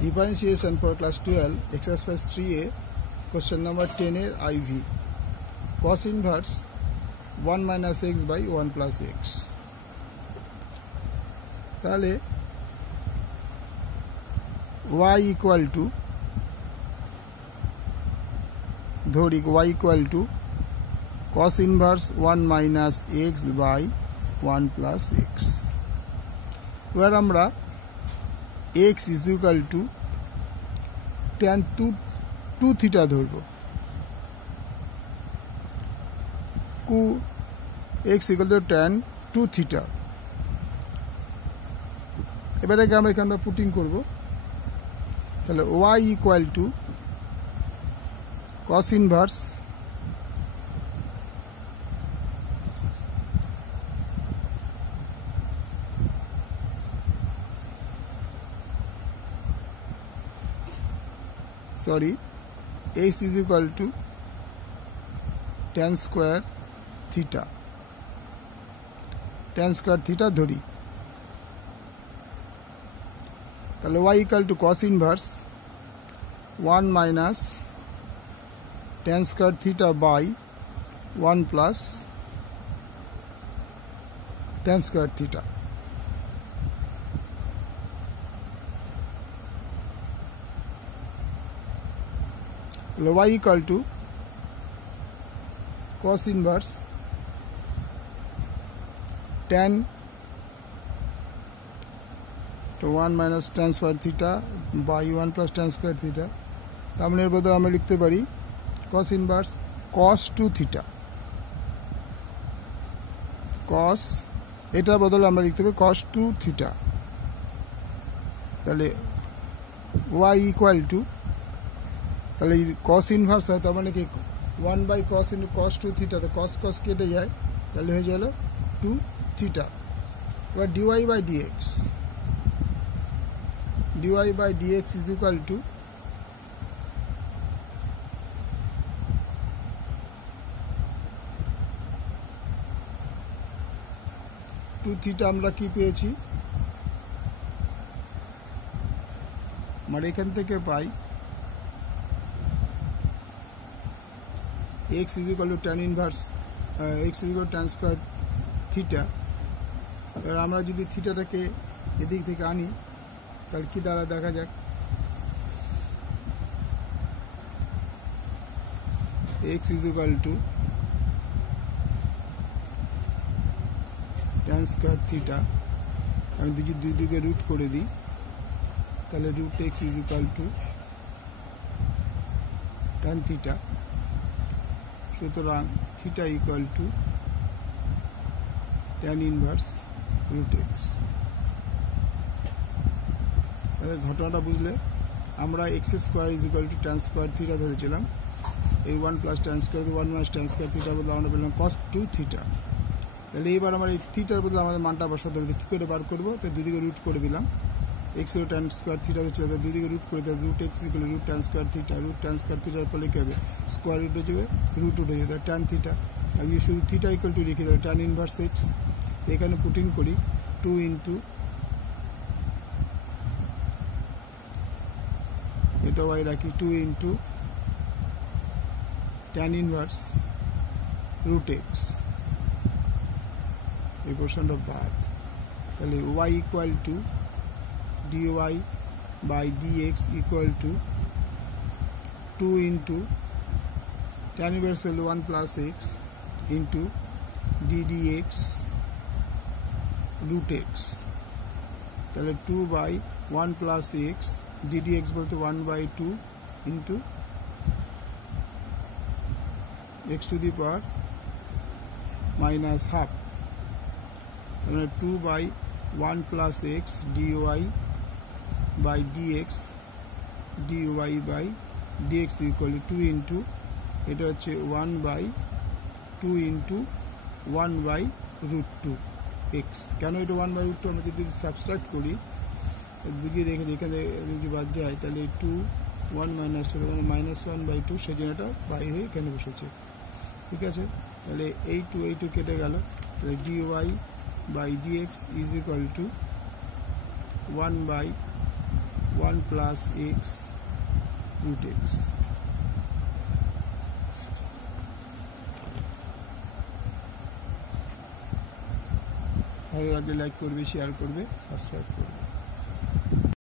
Differentiation for class 12, exercise 3a, question number 10 er IV. Cos inverse 1 minus x by 1 plus x. তাহলে y equal to ধরি y equal to cos inverse 1 minus x by 1 plus x. এবার আমরা x is equal to tan 2 theta ধরব। x equal to tan 2 theta। এবারে আমরা এখানে putting করব। তাহলে y equal to cos inverse x is equal to tan square theta। tan square theta ধরি। তাহলে y equal to cos inverse 1 minus tan square theta by 1 plus tan square theta। y equal to cos inverse tan to 1 minus tan square theta by 1 plus tan square theta। তাহলে এর বদলে আমরা লিখতে পারি cos inverse cos 2 theta। cos এটার বদলে আমরা লিখতে পারি cos 2 theta। তাহলে y equal to তাহলে cos ইনভার্স হয়, তার মানে কি 1 বাই cos ইন্টু cos 2 থিটা, তো cos cos কেটে যায়, তাহলে হয়ে গেল 2 থিটা। এবার dy by dx is equal to two theta. আমরা কি পেয়েছি, আমরা এখান থেকে পাই x is equal to tan inverse x is equal to tan square theta। এবার আমরা যদি থিটাটাকে এদিক থেকে আনি তাহলে কি দ্বারা দেখা যাক, x is equal to tan square theta। আমি দুই দিকে রুট করে দিই, তাহলে root x is equal to tan theta। সুতরাং theta equal to tan inverse root x. তাহলে ঘটনাটা বুঝলে, আমরা x square is equal to tan square theta ধরেছিলাম, এই 1 plus tan square 1 minus tan square থিটার বদলে আমরা পেলাম cos 2 থিটা। তাহলে এইবার আমরা এই থিটার বদলে আমাদের মানটা বসাতে হবে, কী করে বার করবো, তো দুদিকে রুট করে দিলাম। x এর tan স্কোয়ার থিটা হচ্ছে, দুই দিকে রুট করে দেবে, root x equal root tan square theta. Root tan square থিটার ফলে কী হবে, স্কোয়ার রুট হয়ে যাবে, রুট উঠে যাবে, tan থিটা। আমি শুধু থিটা ইকুয়াল টু লিখে দেবো tan ইনভার্স এক্স। এখানে পুটিং করি 2 ইন্টু এটা y রাখি 2 into tan inverse root x. এই পোর্শনটা বাদ। তাহলে y equal to dy by dx equal to 2 into tan inverse 1 plus x into ddx root x। তাহলে 2 by 1 plus x ddx বলতে 1 by 2 into x to the power minus half। তাহলে 2 by 1 plus x dy by dx dy by dx equal to 2 into এটা হচ্ছে 1 by 2 into 1 by root 2 x। কেন এটা 1 by root 2, আমরা যদি subtract করি বুঝিয়ে দেখে এখানে যদি বাদ যায়, তাহলে 2 1 মাইনাস 2 মানে -1 by 2, সেই জন্য এটা বাই হয়ে এখানে বসেছে। ঠিক আছে, তাহলে এই 2 কেটে গেল, তাহলে dy by dx is equal to 1 by 1 plus x root x. ভালো লাগলে লাইক করবে, শেয়ার করবে, সাবস্ক্রাইব করবে।